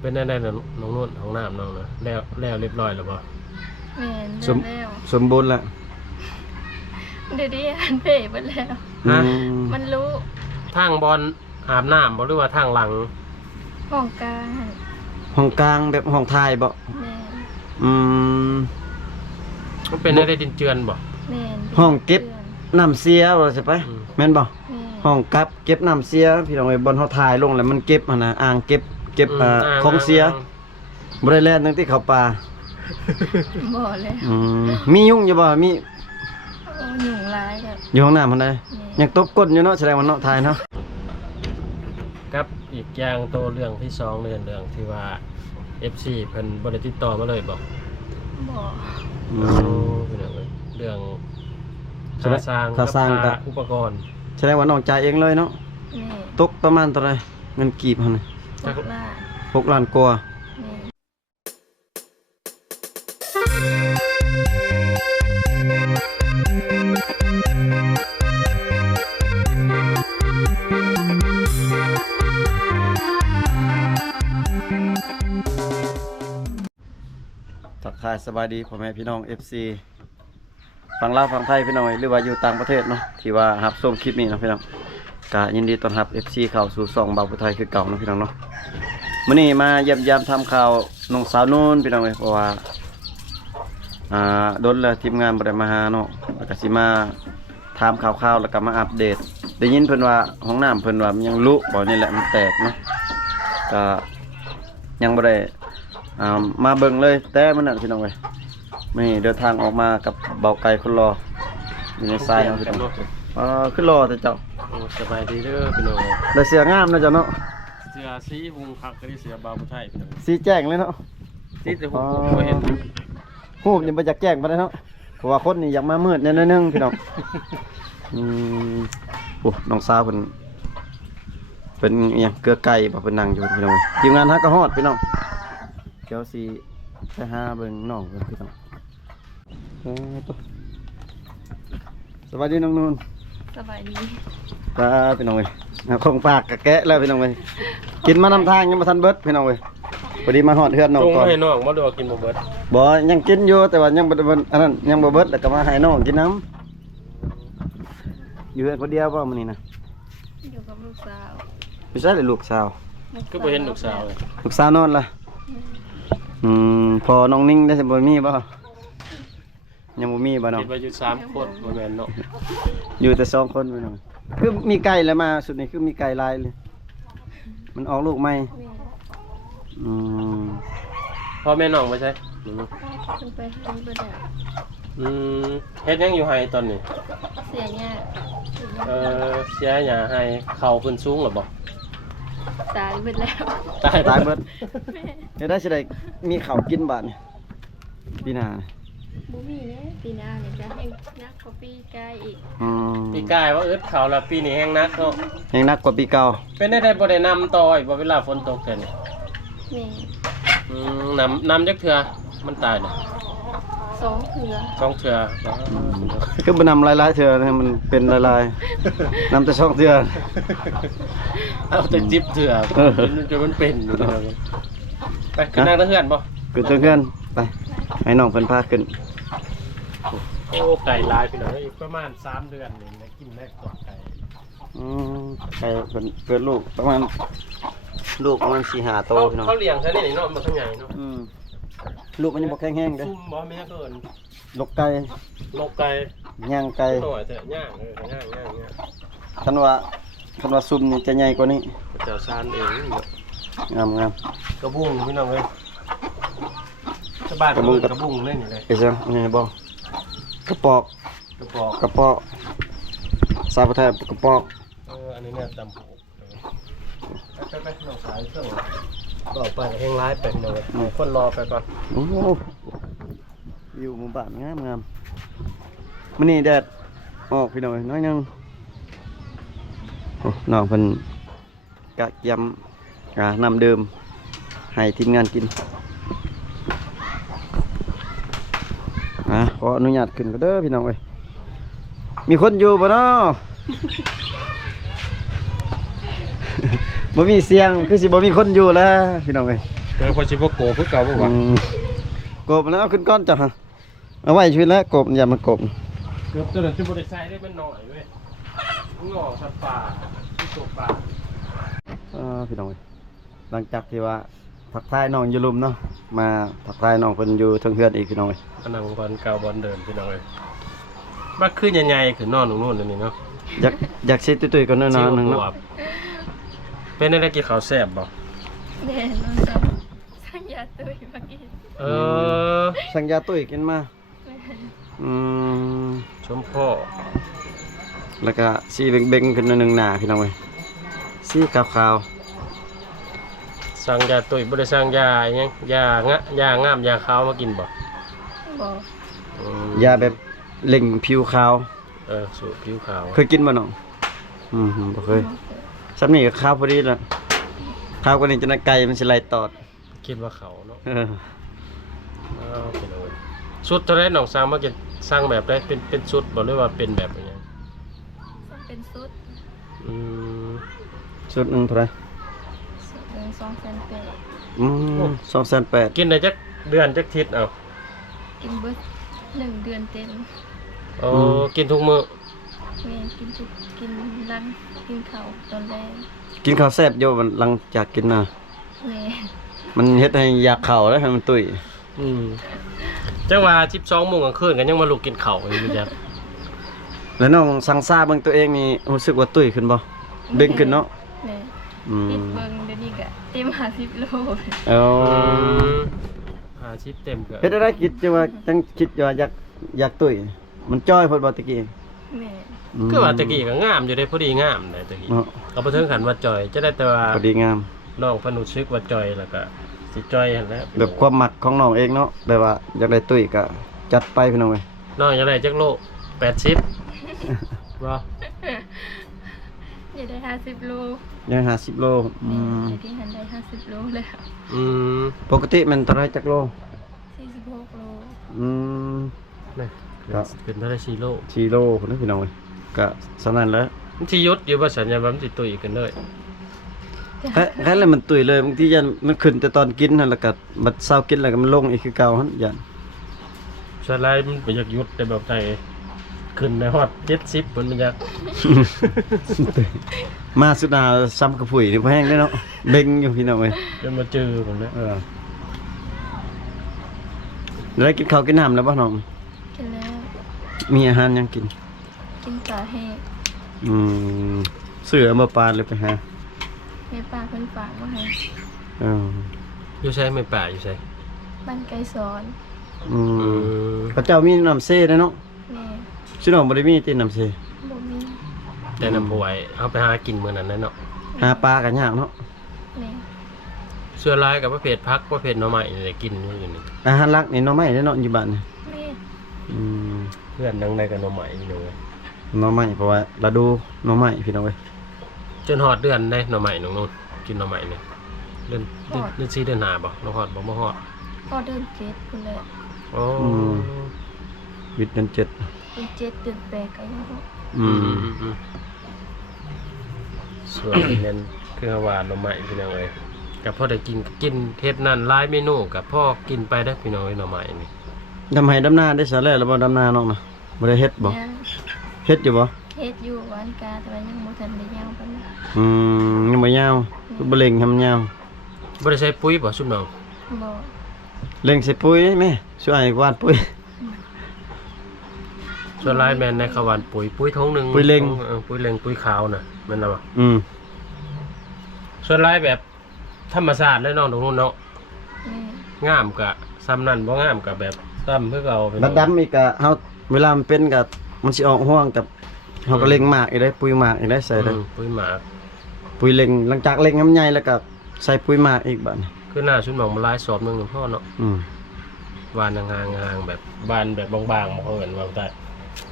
เป็นแน่ๆน้องนุ่นของน้ำน้องนะแล้วเรียบร้อยแล้วป่ะแม่นแล้ว สมบูรณ์ละเดี๋ยวนี้อันเพ่ไปแล้วมันรู้ทางบอลอาบน้ำบ่หรือว่าทางหลังห้องกลางแบบห้องทายบ่แม่มันเป็นได้ดินเจือนบ่แม่นห้องเก็บน้ำเสียบ่ใช่ปะแม่นบ่ห้องเก็บน้ำเสียพี่น้องไอ้บอลเฮาทายลงแล้วมันเก็บหั่นน่ะอ่างเก็บของเสียบ่ได้แล่นตั้งที่เข้าป่าบ่แล้วมียุ่งอยู่บ่มียุ่งหลายก็อยู่ห้องน้ำหั่นได้ยังตบก้นอยู่เนาะแสดงว่าเนาะทายเนาะครับอีกอย่างโตเรื่องที่2เรื่องที่ว่า FC เพิ่นบ่ได้ติดต่อมาเลยบ่เรื่องค่าสร้างกับอุปกรณ์แสดงว่าน้องจ่ายเองเลยเนาะตกประมาณเท่าไหร่เงินกีบหั่นน่ะ6 ล้านกว่าทักทายสบายดีพ่อแม่พี่น้อง FC ฝั่งลาวฝั่งไทยพี่น้องหรือว่าอยู่ต่างประเทศเนาะที่ว่ารับชมคลิปนี้นะพี่น้องก็ยินดีต้อนรับ FC เข้าสู่ช่องบ่าวผู้ไทยคือเก่านะพี่น้องเนาะมื้อนี้มาเยี่ยมยามทำข่าวน้องสาวนูนพี่น้องเพราะว่าโดนแล้วทีมงานบ่ได้มาหาเนาะแล้วก็สิมาถามข่าวๆแล้วก็มาอัปเดตได้ยินเพิ่นว่าห้องน้ำเพิ่นว่ามันยังลุบ่นี่แหละมันแตกเนาะก็ยังบ่ได้มาเบิ่งเลยแต่มันนั่นพี่น้องเว้ยนี่เดินทางออกมากับเบาไก่คนรออยู่ในทรายพี่น้องขึ้นรอแต่เจ้าสบายดีเด้อพี่น้องได้เสืองามนะเจ้าเนาะเสือสีหุงคักกับเสือบาวผู้ไทยพี่น้องสีแจ้งเลยเนาะสีแต่หุงบ่เห็นฮู้ยังบ่อยากแจ้งปานใดเนาะเพราะว่าคนนี่อยากมามืดแน่ๆนึงพี่น้องโอ้น้องสาวเพิ่นเป็นอีหยังเกลือไก่บ่เพิ่นนั่งอยู่พี่น้องทีมงานฮักก็ฮอดพี่น้องเดี๋ยวสิไปหาเบิ่งน้องเพิ่นพี่น้องสวัสดีน้องนูนสบายดีพี่น้องเว้ยคงปากกะแกะแล้วพี่น้องเว้ยกินมานำทางยังบ่ทันเบิดพี่น้องเว้ยพอดีมาฮอดเฮือนน้องก่อนให้น้องบ่ได้ว่ากินบ่เบิดบ่ยังกินอยู่แต่ว่ายังบ่อันนั้นยังบ่เบิดแล้วก็มาให้น้องกินน้ำอยู่เฮือนคนเดียวบ่มื้อนี้นะอยู่กับลูกสาวไม่ใช่เลยลูกสาวก็บ่เห็นลูกสาวเลยลูกสาวนอนล่ะพอน้องนิ่งได้สิบ่มีบ่ยังบ่มีบ่น้องคิดว่าอยู่3คนบ่แม่นเนาะอยู่แต่2คนพี่น้องคือมีไก่แล้วมาสุดนี้คือมีไก่ลายเลยมันออกลูกใหม่พ่อแม่น้องบ่ใช่ไปให้บ่ได้เฮ็ดยังอยู่ไห้ตอนนี้เสียหญ้าเสียหญ้าให้เข้าขึ้นสูงหรือบ่ตายเบิดแล้วตายเบิดเดี๋ยวได้สิได้มีข้าวกินบาดนี่ปีหน้าบ่มีเด้ปีหน้าเนี่ยจะแห้งนักกว่าปีกายอีกปีกายว่าเขาละปีนี้แห้งนักเนาะแห้งนักกว่าปีเก่าเป็นได้บ่ได้นำต่ออีกบ่เวลาฝนตกแค่นี้นำจักเทื่อมันตายน่ะ2 เทื่อคือบ่นำหลายๆเทื่อมันเป็นหลายๆนำแต่2 เทื่อเอาแต่จิบเทื่อจนมันเป็นไปขึ้นนั่งเฮือนบ่ขึ้นเฮือนไปให้น้องเพิ่นพาขึ้นโอ้ไก่ลายพี่น้องอีกประมาณ3 เดือนนี่ได้กินได้กว่าไก่ไก่เพิ่นเกิดลูกประมาณ4-5 โตพี่น้องเขาเลี้ยงซะนี่เนาะมันทั้งใหญ่เนาะลูกมันยังบ่แข็งแรงเด้ซุ่มบ่แม่เกินลกไก่ย่างไก่น้อยแต่ย่างคันว่าซุ่มนี่จะใหญ่กว่านี้เจ้าซานเองงามกระบุงพี่น้องเอ้ยชาวบ้านกระบุงเล่นอยู่เลยเอ้ยจังนี่บ่กระปอกสาบแทบกระปอกอันนี้เนี่ยตำหูไปน้องสายเครื่องก็ไปแห้งร้ายไปเลยคนรอไปก่อนโอ้อยู่หมู่บ้านงามมื้อนี้แดดออกพี่น้อยน้อยนึงน้องเพิ่นกะยำน้ำดื่มให้ทีมงานกินขออนุญาตขึ้นก็เด้อพี่น้องเอ้ยมีคนอยู่บ่เนาะ บ่มีเสียงคือสิบ่มีคนอยู่แล้วพี่น้องเอ้ย เดี๋ยวพอสิบ่โกคือเก่าบ่วะ กบแล้วเอาขึ้นก้อนจ้ะฮะเอาไว้ชีวิตแล้วกบอย่ามากบ เกือบตัวนั้นสิบ่ได้ใส่ได้มันน้อยเว้ยงอสัตว์ป่าที่ตกป่า พี่น้องเอ้ยหลังจากที่ว่าทักทายน้องอยู่ลุมเนาะมาทักทายน้องเพิ่นอยู่เทิงเฮือนอีกพี่น้องเอ้ย พนังบอลเก่าบอลเดิมพี่น้องเอ้ยบักคือใหญ่ๆคือนอนตรงนู้นอันนี่เนาะ อยากสิตุ้ยๆก่อนหน่อยหนึงเนาะ เป็นอะไรกินข้าวแซ่บบ่ แน่นอนจ้ะสัญญาตุ้ยมากิน สั่งยาตุ้ยกินมา แม่น อืม ชมพ่อ แล้วก็สีเบ่งๆขึ้นหน่อยหนึงหน้าพี่น้องเอ้ยสีขาว สั่งยาตุ้ยบ่ได้สั่งยาอิหยังยางะยางามยาขาวมากินบ่ บอก ๆยาแบบเล็งผิวขาว สูตรผิวขาว เคยกินบ่น้องบ่เคยซ้ำนี่ก็ขาวพอดีแล้วขาวกว่านี้จะน่าไก่มันสิไล่ตอด คิดว่าเขาเนาะ เออ พี่น้องเอ้ยสุดเท่าไรน้องสั่งมากินสั่งแบบได้เป็นสุดบ่หรือว่าเป็นแบบอิหยัง เป็นซุด อืม ชุดหนึงเท่าไหร่ ซุดหนึ่ง200,000 280,000 กินได้จักเดือนจักทิศเอา กินเบิด1 เดือนเต็ม โอ้กินทุกมื้อ แม่กินทุกกินรังกินข้าวตอนแรก กินข้าวแซ่บโยมันหลังจากกินน่ะ แม่ มันเฮ็ดให้อยากเข้าแล้วให้มันตุ้ย จังว่า12 โมงกลางคืนกันยังมาลุกกินข้าวอยู่จ้ะ แล้วน้องสังซาเบิ่งตัวเองนี่รู้สึกว่าตุ้ยขึ้นบ่เบ่งขึ้นเนาะ แม่ อื ติด ม เบิ่งเดี๋ยวนี้ก็เต็ม50 โล เอา 50เต็มก็ เฮ็ดอะไรคิดจะว่าจังคิดว่าอยากตุ้ยมันจ้อยเพิ่นบ่ตะกี้ แม่ คือว่าตะกี้ก็งามอยู่ได้พอดีงามได้ตะกี้ เนาะ เอาบ่ถึงขันว่าจ่อยจะได้แต่ว่า พอดีงาม น้องเพิ่นรู้สึกว่าจ่อยแล้วก็สิจ่อยหั่นแหละ แบบความมักของน้องเองเนาะแบบว่าอยากได้ตุ้ยก็จัดไปพี่น้องเอ้ย น้องอยากได้จักโล80บ่ อย่าได้50 โล ยัง50โล แม่อย่าที่หันได้50 โลแล้ว อืม ปกติมันเท่าไหร่จักโล 46 โล อืม นี่ ครับ เป็นเท่าไหร่4โล 4โลพุ่นนะพี่น้องเอ้ยก็สำนั้นแหล้ว มันสิหยุดอยู่บ่สัญญาว่ามันสิตุยกันเลย แค่แล้วมันตุ้ยเลยบางทียันมันขึ้นแต่ตอนกินนั่นแล้วก็บัดเช้ากินแล้วก็มันลงอีกคือเก่าหั่นยัน ส่วนหลายมันบ่อยากหยุดแต่แบบใจขึ้นในฮอด70มันอยาก มาสุดาซ้ำกระผุยนี่บ่แห้งเลยเนาะเบ่งอยู่พี่น้องเอ้ย จนมาเจอผมเนี่ย แล้วกินข้าวกินน้ำแล้วบ่น้อง กินแล้ว มีอาหารหยังกิน กินปลาแห้ง เสือมาปานเลยไปหา แม่ป้าเพิ่นฝากมาให้ เออ อยู่ใช่ไม่ป่าอยู่ใช่ บ้านไกลสอน พระเจ้ามีน้ำเซ่เด้อเนาะ แม่ ชื่อน้องบ่ได้มีติน้ำเซ่ บ่มี แต่น้ำพวยเอาไปหากินมื้อนั้นแหละเนาะ หาปลาก็ยากเนาะ แม่ ส่วนหลายกับประเภทพักประเภทหน่อไม้นี่แหละกินอยู่นี่ อาหารหลักนี่หน่อไม้เด้อเนาะอยู่บ้านนี่ แม่ อืม เพื่อนนั่งในกับหน่อไม้นี่เลย หน่อไม้เพราะว่าฤดูหน่อไม้พี่น้องเอ้ย จนฮอดเดือนได้หน่อไม้น้องนู่นกินหน่อไม้นี่เดือน4เดือน5บ่น้องฮอดบ่ฮอด ก็เดิน7พุ่นแหละ โอ้ วิทย์เดือน7 เดือน7เดือน8ก็ยังบ่ ส่วนนั้นคือว่าหน่อไม้พี่น้องเอ้ยกับพ่อได้กินเฮ็ดนั่นหลายเมนูกับพ่อกินไปได้พี่น้องเอ้ยหน่อไม้นี่ ดำให้ดำนาได้ซะแล้วบ่ดำนาน้องน่ะบ่ได้เฮ็ดบ่ ยัง เฮ็ดอยู่บ่ เฮ็ดอยู่หวานกาแต่ว่ายังบ่ทันได้ยาวปานใด ยังบ่ยาวคือบ่เล็งให้มันยาว บ่ได้ใช้ปุ๋ยบ่ซุมน้อง บ่ เล็งใส่ปุ๋ยแม่ช่วยหวานปุ๋ย ส่วนหลายแม่นในขาวหวานปุ๋ยท้องหนึง ปุ๋ยเล็ง ปุ๋ยเล็งปุ๋ยขาวน่ะแม่นบ่ ส่วนหลายแบบธรรมชาติเลยน้องตรงนู้นเนาะ แม่ งามกะซ้ำนั่นบ่งามกะแบบซ้ำเพื่อเอา บัดดำอีกก็เฮาเวลามันเป็นก็มันสิออกห่วงกับเฮาก็เล็งหมากอีกได้ปุ๋ยหมากอีกได้ใส่ได้ ปุ๋ยหมาก ปุ๋ยเล็งหลังจากเล็งให้มันใหญ่แล้วก็ใส่ปุ๋ยหมากอีกบัดนี้ คือหน้าชุดหมองมาลายสอบหนึงพ่อเนาะ วานห่างๆแบบบานแบบบางๆบ่เอิ้นว่าได้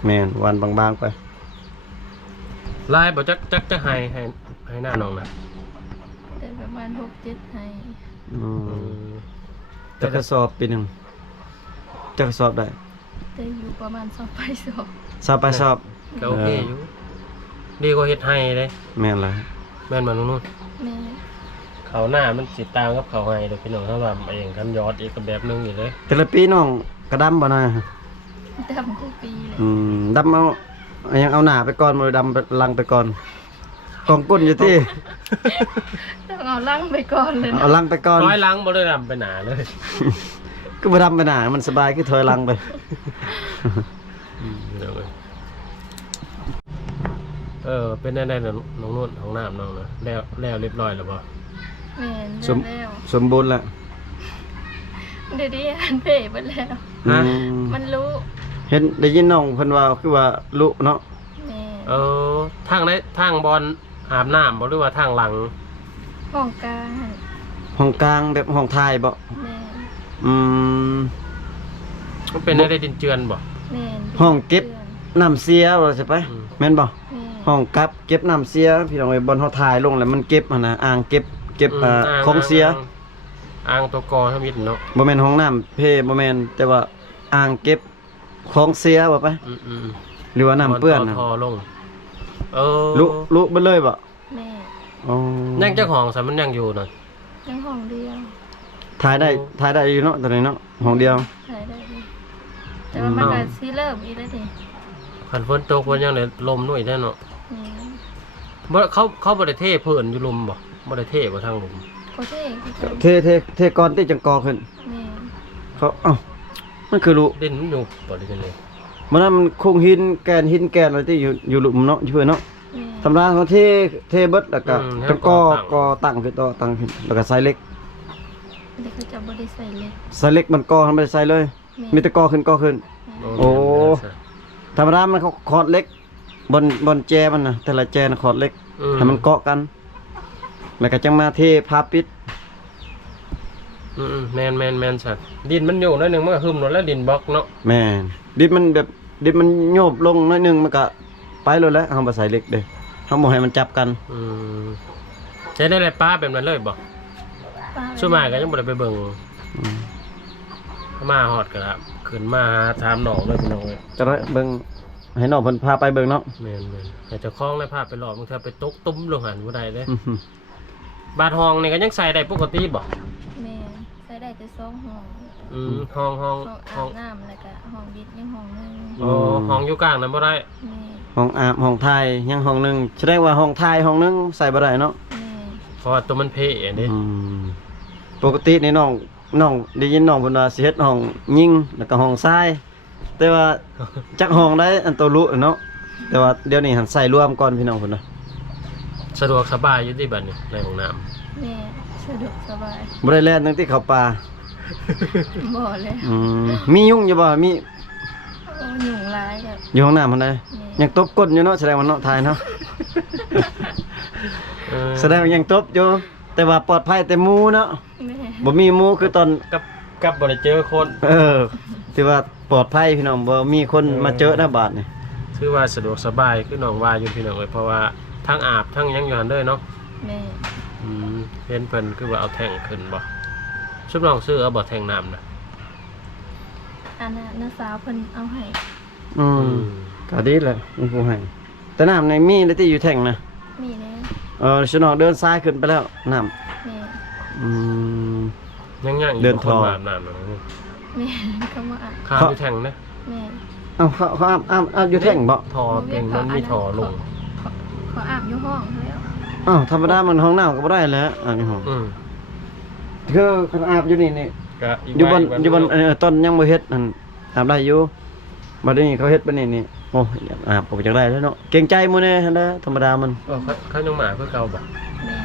แม่นหวานบางๆไป ลายบ่จักให้หน้าน้องนะ แต่ประมาณ6-7ให้ จะกระสอบปีหนึงจะกระสอบได้ แต่อยู่ประมาณ2ไป2 สอบไปสอบ ก็โอเคอยู่ดีกว่าเฮ็ดให้เด้ แม่นล่ะ แม่นมานู่น แม่ เขาหน้ามันสิตามกับเขาให้เด้อพี่น้องถ้าว่าเองกันยอดอีกก็แบบนึงอยู่เลย แต่ละปีน้องกระดำบ่นะ ดำทุกปีเลย ดำเอายังเอาหน้าไปก่อนบ่ดำไปลังไปก่อนกองก้นอยู่ที่ ต้องเอาลังไปก่อนเลย เอาลังไปก่อน ร้อยล้างบ่ได้ดำไปหนาเลย ก็บ่ดำไปหน้ามันสบายคือถอยลังไป เดี๋ยวเลยเป็นได้ๆน้องนุ่นของน้ำน้องนะแล้วเรียบร้อยแล้วบ่ แม่น สม แล้ว สมบูรณ์แล้ว เดี๋ยวนี้อันเพ่ไปแล้ว ฮะ มันรู้ เห็นได้ยินน้องเพิ่นว่าคือว่าลุเนาะ แม่ ทางไหนทางบอลอาบน้ำบ่หรือว่าทางหลัง ห้องกลาง ห้องกลางแบบห้องทายบ่ แม่ อืม มันเป็นได้ดินเจือนบ่ แม่ ห้องเก็บน้ำเสียว่าใช่ไปแม่นบ่ แม่ ห้องกับเก็บน้ำเสียพี่น้องไอ้บอลเฮาทายลงแล้วมันเก็บหั่นน่ะอ่างเก็บของเสีย อ่างตัวกอทมิดเนาะ บ่แม่นห้องน้ำเพบ่แม่นแต่ว่าอ่างเก็บของเสียบ่ไป อืม หรือว่าน้ำเปื้อนน่ะ ทอลงลุเบิดเลยบ่ แม่ อ๋อ ยังเจ้าของสามันยังอยู่น่ะ ยังห้องเดียว ถ่ายได้อยู่เนาะตอนนี้เนาะห้องเดียว ใช้ได้เลยแต่ว่ามันก็ซีเริ่มอีกแล้วดิ คันฝนตกฝนยังได้ลมหน่อยได้เนาะ นี่ บ่เขาบ่ได้เทเพิ่นอยู่ลุมบ่ได้เทบ่ทางลุม โคเท่คือกัน เทก่อนที่จังกอขึ้น นี่ เขาเอ้ามันคือลุ ดินมันอยู่บ่ได้จังได๋ มันนั้นมันคงหินแกนอะไรที่อยู่หลุมเนาะอยู่เพิ่นเนาะ นี่ ธรรมดาเขาเทเบิดแล้วก็จังกอตั้งขึ้นต่อตั้งขึ้นแล้วก็ใส่เหล็ก เด็กเขาจะบริใส่เล็ก ใส่เหล็กมันกอทำไปใส่เลย มีแต่กอขึ้น โอ้ ธรรมดามันเขาคอร์ดเหล็กบนแจมันน่ะแต่ละแจน่ะคอร์ดเหล็กให้มันเกาะกัน แล้วก็จังมาเทพาปิด แม่นชัดดินมันอยู่หน่อยนึงมันก็หึมแล้วดินบล็อกเนาะ แม่นดินมันโยบลงหน้อยหนึงมันก็ไปเลยแล้วเฮาบ่ใส่เหล็กเด้เฮาบ่ให้มันจับกัน ใช้ได้เลยป้าแบบนั้นเลยบ่ช่วงมาก็ยังบ่ได้ไปเบิ่ง อืม มาฮอดก็ครับขึ้นมาหาถามน้องเลยพี่น้องเอ้ย จะได้เบิ่งให้น้องเพิ่นพาไปเบิ่งเนาะ แม่นให้เจ้าของเลยพาไปหลอกบางทีไปตกตุ้มลงหันบ่ได้เด้ อื้อหือบ าดห้องนี่ก็ยังใส่ได้ปกติบ่ แม่ใส่ได้แต่2ห้อง ห้อง ห้องอาบน้ำแล้วก็ห้องบิดยังห้องนึง ห้องอยู่กลางนั้นบ่ได้ แม่ ห้องอาบห้องทายยังห้องหนึงแสดงว่าห้องทายห้องหนึงใส่บ่ได้เนาะ แม่ เพราะว่าตัวมันเพะเด้ อืมปกตินี่น้องได้ยินน้องเพิ่นว่าสิเฮ็ดห้องยิงแล้วก็ห้องทราย แต่ว่าจักห้องได้อันตัวลุเนาะแต่ว่าเดี๋ยวนี้หันใส่รวมก่อนพี่น้องเพิ่นน่ะ สะดวกสบายอยู่ที่บัดนี้ในห้องน้ำ แม่สะดวกสบาย บ่ได้แล่นตั้งที่เข้าป่า บ่เลย มียุงอยู่บ่มี โอ้หยุ่งร้ายแบบ อยู่ห้องน้ำเพิ่นได้ แม่ ยังตบก้นอยู่เนาะแสดงว่าเนาะทายเนาะ แสดงว่ายังตบอยู่แต่ว่าปลอดภัยแต่หมู่เนาะ แม่ บ่มีหมู่คือตอน กับบ่ได้เจอคน ที่ว่าปลอดภัยพี่น้องบ่มีคนมาเจอหน้าบาดนี่ คือว่าสะดวกสบายคือน้องว่าอยู่พี่น้องเอ้ยเพราะว่าทั้งอาบทั้งหยังอยู่หันเด้อเนาะ แม่ เห็นเพิ่นคือว่าเอาแท่งขึ้นบ่ชุบน้องซื้อเอาบ่แท่งน้ำนะ อันนั้นน้าสาวเพิ่นเอาให้ ก็ดีแหละมีผู้ให้แต่น้ำในมีได้ที่อยู่แท่งนะ มีแล้ว ฉันออกเดินซ้ายขึ้นไปแล้วน้ำ แม่ ยังอยู่ เดินทอ คนอาบน้ำนะ แม่เขามาอาบ ข้าวอยู่แท่งนะ แม่ เขาอาบอยู่แท่งบ่ ทอเก่งมันมีทอลง เขาอาบอยู่ห้องแล้ว ธรรมดามันห้องน้ำก็บ่ได้แล้วอาบอยู่ห้องคือเขาอาบอยู่นี่ ก็ อยู่บนต้นยังบ่เฮ็ดนั่นอาบได้อยู่บัดนี้เขาเฮ็ดบัดนี้โอ้อยากอาบก็บ่จักได้แล้วเนาะเกรงใจหมู่แน่หั่นแหละธรรมดามัน เขายังหมาเพื่อเก่าบ่ แม่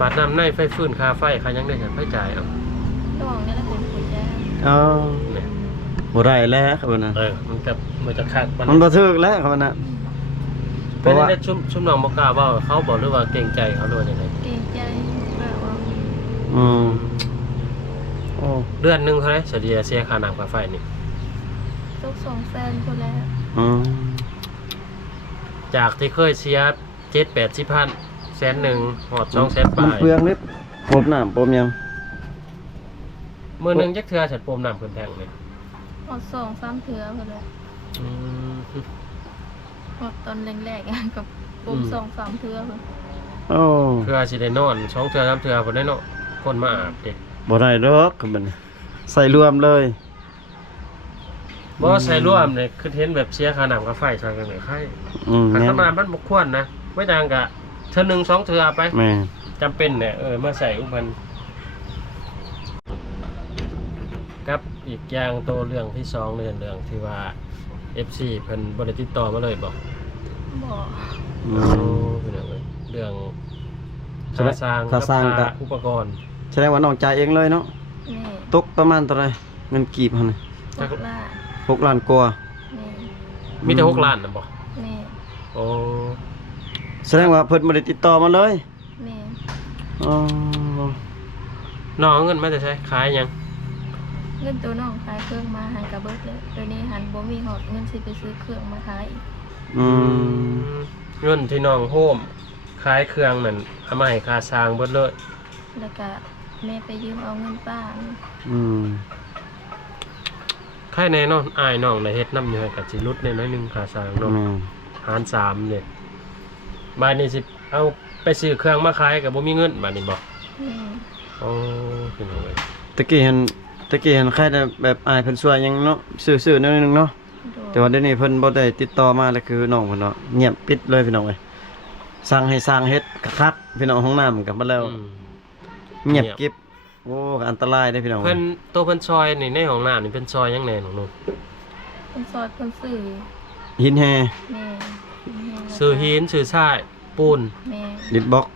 บาดน้ำในไฟฟื้นค่าไฟเขายังได้ฉันไฟจ่ายเอา น้องนี่แหละเป็นคนแจ้ง เนี่ย บ่ได้แล้วครับน่ะ มันจะคัก มันบ่ถูกแล้วครับน่ะ เป็นได้ชุ่มน้องบ่กล้าว่าเขาบอกหรือว่าเกรงใจเขาด้วยยังไง เกรงใจแบบว่า โอ้ เดือนนึงเท่าไหร่เฉลี่ยเสียค่าน้ำค่าไฟนี่ ทุก200,000คนแล้ว จากที่เคยเสีย7-80 พัน100,000หอด200,000 มัน บาท เปลืองนิดปบน้ำปบยัง มื้อนึงจักเทื่อฉันปมน้ำขึ้นแทงเลย หอด2-3เทื่อคนแล้วหอดตอนแรกๆกับปุ่ม2-3เทื่อคน โอ้ เพื่อสิได้นอน2เทื่อ3เทื่อบ่ได้เนาะคนมาอาบเด้ บ่ได้ดอกคือมันใส่รวมเลย บ่ใส่ร่วมนี่คือเห็นแบบเสียค่าน้ำค่าไฟซะจังได๋ไข่ คัน แม่ ธรรมดามันบ่ควรนะไว้ดังกะเทื่อหนึง2เทื่อไป แม่ จำเป็นเนี่ยมาใส่อุปกรณ์กับอีกอย่างตัวเรื่องที่2เรื่องที่ว่า FC เพิ่นบ่ได้ติดต่อมาเลยบอก บอก เป็นเรื่อง ค่าสร้างกับ อุปกรณ์ แสดงว่าน้องจ่ายเองเลยเนาะ แม่ ตกประมาณเท่าไหร่เงินกีบหั่นน่ะ ตกล่า 6 ล้านกว่า แม่ มีแต่6ล้านน่ะบ่ แม่ โอ้ แสดงว่าเพิ่นบ่ได้ติดต่อมาเลย แม่ อ๋อ น้องเอาเงินมาแต่ใช้ขายหยัง เงินตัวน้องขายเครื่องมาหันกระเบิดเลยเดี๋ยวนี้หันบ่มีหอดเงินสิไปซื้อเครื่องมาขายอีก อืม เงินที่น้องโฮมขายเครื่องนั่นเอามาให้ค่าสร้างเบิดเลย แล้วก็แม่ไปยืมเอาเงินป้านี่ อืม ใครแน่นอนอายน้องได้เฮ็ดนำอยู่ให้ก็สิลดน้อยๆนึงค่าสร้างเนาะ แม่ หาร3เนี่ยบาดนี้สิเอาไปซื้อเครื่องมาขายก็บ่มีเงินบาดนี้บ่ แม่ โอ้พี่น้องเอ้ย ตะกี้เห็นใครได้แบบอายเพิ่นช่วยหยังเนาะซื่อๆนิดนึงเนาะ โดย แต่ว่าเดี๋ยวนี้เพิ่นบ่ได้ติดต่อมาแล้วคือน้องเพิ่นเนาะเงียบปิดเลยพี่น้องเอ้ยสั่งให้สร้างเฮ็ดคักๆพี่น้องห้องน้ำก็บ่แล้ว อืม เงียบกิ๊บโอ้อันตรายเด้อพี่น้อง เพิ่นตัวเพิ่นซอยนี่ในห้องน้ำนี่เพิ่นซอยหยังแหน่น้องนุ่น คนซอยคนสื่อ หินแฮ แม่ ซื้อหินซื้อทรายปูน แม่ ดิดบล็อก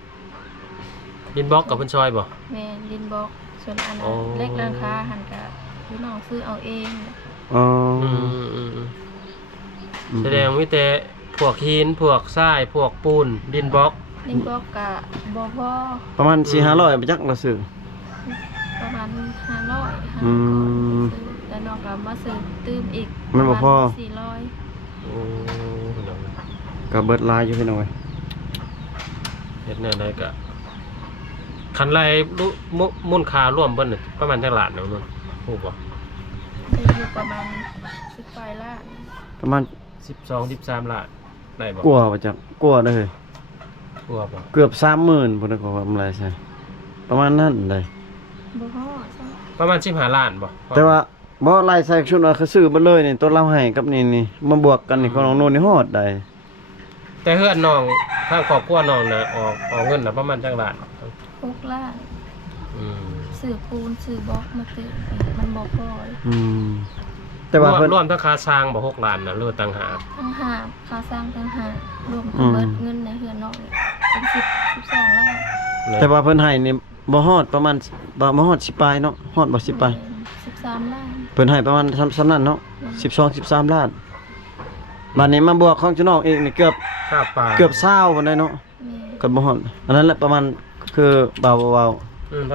ดินบล็อกกับเพิ่นซอยบ่ แม่ดินบล็อกส่วนอัน อ๋ นั้ อ นเล็กราคาหันกับพี่น้องซื้อเอาเอง อ๋อ อืมแสดงมีแต่พวกหินพวกทรายพวกปูนดินบล็อก ดินบล็อกกับบ่พอ ประมาณ 4-500ไปจักเราซื้อ ประมาณ500 อืม ซื้อแล้วน้องก็มาซื้อตื้มอีก มันบ่พอ 400 โอ้พี่น้อง ก็เบิดหลายอยู่พี่น้องเอ้ย เฮ็ดแนวใดก็คันไรมูลค่ารวมเบิ่นน่ะประมาณจักล้านน้องนุ่นฮู้บ่ ได้อยู่ประมาณ10ปลายล้าน ประมาณ 12 13ล้านได้บ่ กว่าบ่จักกว่าเด้อ กลัวบ่ เกือบ 30,000พุ่นน่ะก็ว่ากำไรใช่ประมาณนั้นเลย บ่ฮอดซะ ประมาณ15ล้านบ่ แต่ว่าบ่ไล่ใส่ชุดว่าคือซื้อเบิดเลยนี่ตัวเราให้กับนี่มาบวกกันนี่ของน้องโน่นนี่ฮอดได้ แต่เฮือนน้องทางครอบครัวน้องน่ะออกเงินน่ะประมาณจักล้าน 6ล้าน อืม ซื้อปูนซื้อบล็อกมาซื้อมันบ่พอ อืมแต่ว่าเพิ่น รวมทั้งค่าสร้างบ่6ล้านน่ะหรือต่างหาก ทั้งหาค่าสร้างทั้งหารวมทั้งเบิดเงินในเฮือนน้องนี่เป็น12ล้าน แต่ว่าเพิ่นให้นี่บ่ฮอดประมาณบ่ฮอด10ปลายเนาะฮอดบ่10ปลาย 13ล้าน เพิ่นให้ประมาณสำนั้นเนาะ12-13 ล้านบัดนี้มาบวกของเจ้าน้องอีกนี่เกือบ ค่าปลา เกือบ20พุ่นได้เนาะ แม่ ก็บ่ฮอดอันนั้นแหละประมาณคือเบา ปร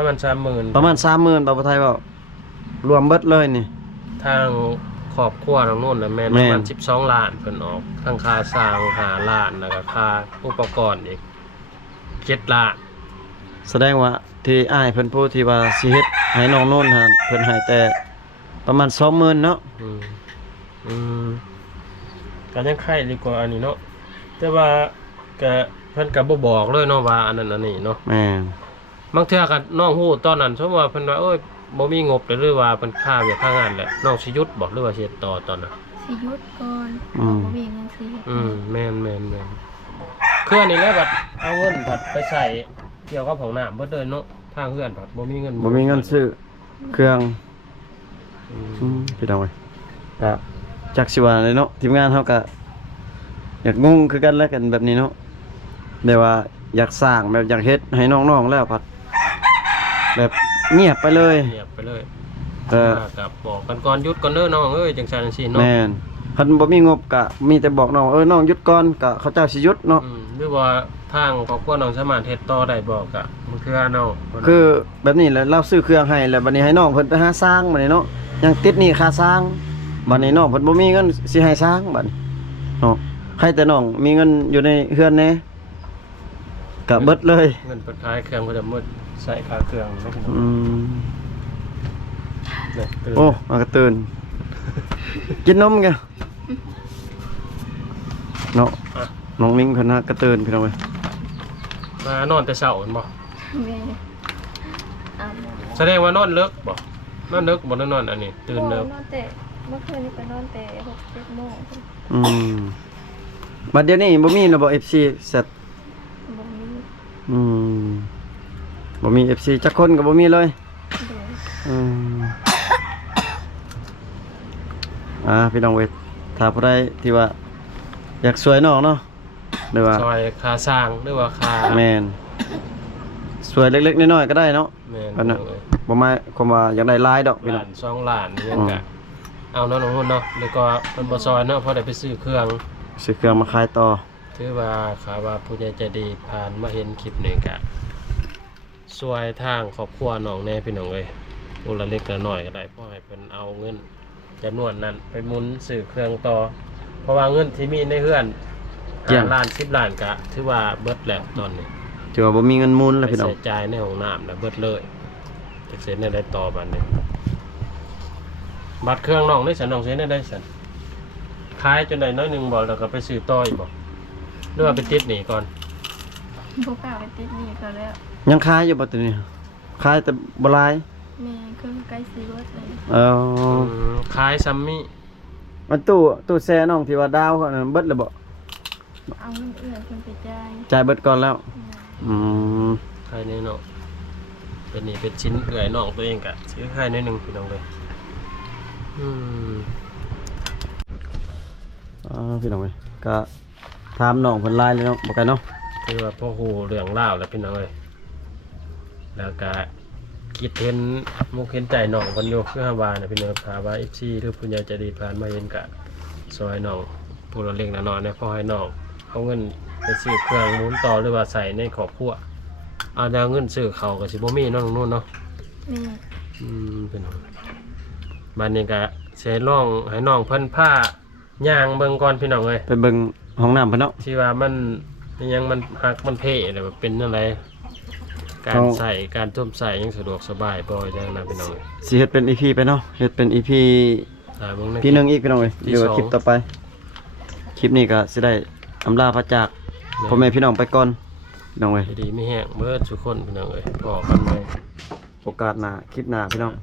ะมาณ 30,000 ประมาณ 30,000บาทไทยเว้ารวมเบิดเลยนี่ ทางครอบครัวทางโน้นน่ะแม่น แม่ ป น ระมาณ12ล้านเพิ่นออกทั้งค่าสร้าง5ล้านแล้วก็ค่าอุปกรณ์อีก7ล้าน แสดงว่าที่อ้ายเพิ่นพูดที่ว่าสิเฮ็ดให้น้องโน่นฮะเพิ่นให้แต่ประมาณ 20,000เนาะ อืมอืมก็ยังไข่ดีกว่าอันนี้เนาะแต่ว่าก็เพิ่นก็บ่บอกเลยเนาะว่าอันนั้นอันนี้เนาะ แม่น บางเทื่อก็น้องฮู้ตอนนั้นสมมุติว่าเพิ่นว่าเอ้ยบ่มีงบหรือว่าเพิ่นค่าเวียกค่างานแหละน้องสิหยุดบ่หรือว่าสิเฮ็ดต่อตอนนั้น สิหยุดก่อนบ่มีเงินสิเฮ็ด แม่นคืออันนี้แหละบัดเอาเงินผัดไปใส่เกี่ยวกับของน้ำเบิดเลยเนาะทางเฮือนผัดบ่มีเงิน บ่มีเงินซื้อเครื่อง อืม พี่น้องเอ้ยก็จักสิว่าเลยเนาะทีมงานเฮาก็อยากงงคือกันแล้วกันแบบนี้เนาะแบบว่าอยากสร้างแบบอยากเฮ็ดให้น้องๆแล้วพัดแบบเงียบไปเลย เงียบไปเลย ก็ กับบอกกันก่อนหยุดก่อนเด้อน้องเอ้ยจังซั่นจังซี่เนาะ แม่นเพิ่นบ่มีงบก็มีแต่บอกน้องน้องหยุดก่อนก็เขาเจ้าสิหยุดเนาะ หรือว่าทางครอบครัวน้องสามารถเฮ็ดต่อได้บ่ก็มันคือเนาะ คือแบบนี้แหละเราซื้อเครื่องให้แล้วบัดนี้ให้น้องเพิ่นไปหาสร้างบัดนี้เนาะยังติดหนี้ค่าสร้างบัดนี้น้องเพิ่นบ่มีเงินสิให้สร้างบัดนี้เนาะใครแต่น้องมีเงินอยู่ในเฮือนแน่ก็เบิดเลย เงินเปิดขายเครื่องก็จะหมดใส่ค่าเครื่องเนาะพี่น้อง อืม เนี่ยตื่น โอ้มากระตื่นกินนมแกเนาะ อ่ะ น้องนิ้งเพิ่นน่ะกระตื่นพี่น้องเอ้ย มานอนแต่เช้าแม่นบ่ แม่อาบน้ำ แสดงว่านอนเลิกบ่นอนเลิกบ่ได้นอนอันนี้ตื่นเลิก นอนแต่เมื่อคืนนี้ไปนอนแต่6-7 โมง อืมบัดเดี๋ยวนี้บ่มีระบบ FC เสร็จ บ่มี อืมบ่มี FC จักคนก็บ่มีเลย โดย อืมพี่น้องเวทถ้าผู้ใดที่ว่าอยากสวยน้องเนาะหรือว่า ซอยคาสร้างหรือว่าคา แม่นสวยเล็กๆน้อยๆก็ได้เนาะ แม่น อันนั้นบ่หมายความว่าอยากได้หลายดอกพี่น้ ล้า อง น2ล้านนี่ยังก็เอาเนาะน้องนุ่นเนาะแล้วก็เพิ่นบ่ซอยเนาะเพราะได้ไปซื้อเครื่อง ซื้อเครื่องมาขายต่อ ถือว่าข่าวว่าผู้ใหญ่ใจดีผ่านมาเห็นคลิปนี้ก็ช่วยทางครอบครัวน้องแน่พี่น้องเอ้ยผู้ละเล็กละน้อยก็ได้เพราะให้เพิ่นเอาเงินจำนวนนั้นไปหมุนซื้อเครื่องต่อเพราะว่าเงินที่มีในเฮือน5ล้าน10ล้านก็ถือว่าเบิดแล้วตอนนี้ ถือว่าบ่มีเงินหมุนแล้วพี่น้อง ใส่จ่ายในห้องน้ำแล้วเบิดเลยจักเสร็จได้ต่อบัดนี้บัตรเครื่องน้องได้สันน้องเสร็จได้สันขายจนได้น้อยหนึงบ่แล้วก็ไปซื้อต่ออีกบ่หรือว่าไปติดหนี้ก่อน บ่กล้าไปติดหนี้เขาแล้ว ยังขายอยู่บ่ตัวนี้ขายแต่บ่หลาย แม่เครื่องใกล้สิเบิดเลย ขายซัมมี่ มันตู้แช่น้องที่ว่าดาวเขานั้นเบิดแล้วบ่ เอาเงินเอื้อยเพิ่นไปจ่าย จ่ายเบิดก่อนแล้วอืม ขายในเนาะเป็นนี่เป็นชิ้นเอื่อยน้องตัวเองกะซื้อขายในหนึ่งพี่น้องเลย พี่น้องเอ้ยก็ถามน้องเพิ่นหลายเลยเนาะบ่ไกลเนาะ คือว่าพ่อฮูเรื่องเล่าวแล้วพี่น้องเลยแล้วก็คิดเห็นมุกเห็นใจน้องคนอยู่คือฮาวานะพี่น้องพาว่าอีซี่หรือผู้ใหญ่ใจดีผ่านมาเห็นกะซอยน้องผู้ละเล็กละน้อยเนี่ยพอให้น้องเอาเงินไปซื้อเครื่องหมุนต่อหรือว่าใส่ในครอบครัวเอาแนวเงินซื้อเขากับสิบ่มีเนาะน้องนู่นเนาะ แม่ พี่น้องบ้านนี้ก็เสียน้องให้น้องเพิ่นผ้าย่างเบิ่งก่อนพี่น้องเลย ไปเบิ่งห้องน้ำเพิ่นเนาะ ที่ว่ามันยังมันหักมันเพ่อะไรแบบเป็นอะไรการใส่การท่วมใส่ยังสะดวกสบายบ่อยจังนะพี่น้องเอ้ย สิเฮ็ดเป็น EP ไปเนาะเฮ็ดเป็น EP เบิ่งใน พี่หนึงอีกพี่น้องเอ้ย ที่ เดี๋ยวว่า สอง คลิปต่อไป คลิปนี้ก็สิได้อำลาพระจากพ่อแม่พี่น้องไปก่อนพี่น้องเอ้ย ดีๆไม่แห้งเบิดทุกคนพี่น้องเอ้ยพอกันไว้ โอกาสหน้าคลิปหน้าพี่น้อง